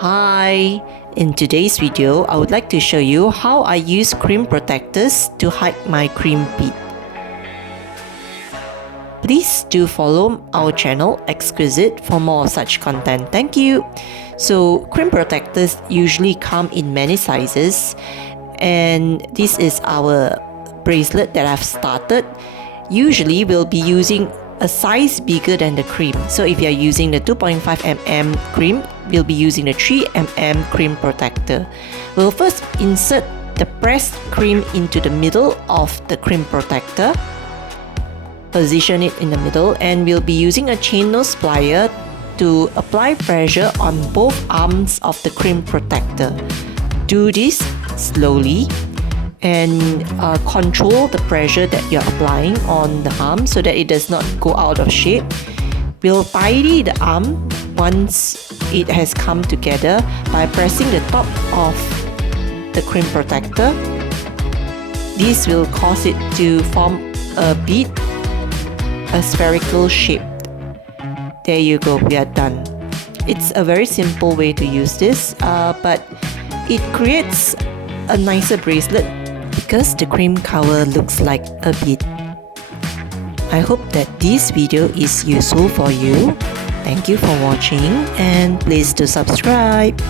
Hi! In today's video, I would like to show you how I use crimp protectors to hide my crimp bead. Please do follow our channel Xkweesit for more such content. Thank you! So, crimp protectors usually come in many sizes, and this is our bracelet that I've started. Usually, we'll be using a size bigger than the crimp. So if you're using the 2.5mm crimp, we'll be using the 3mm crimp protector. We'll first insert the pressed crimp into the middle of the crimp protector. Position it in the middle, and we'll be using a chain nose plier to apply pressure on both arms of the crimp protector. Do this slowly and control the pressure that you're applying on the arm so that it does not go out of shape. We'll tidy the arm once it has come together by pressing the top of the crimp protector. This will cause it to form a bead, a spherical shape. There you go, we are done. It's a very simple way to use this, but it creates a nicer bracelet because the crimp cover looks like a bead. I hope that this video is useful for you. Thank you for watching and please do subscribe.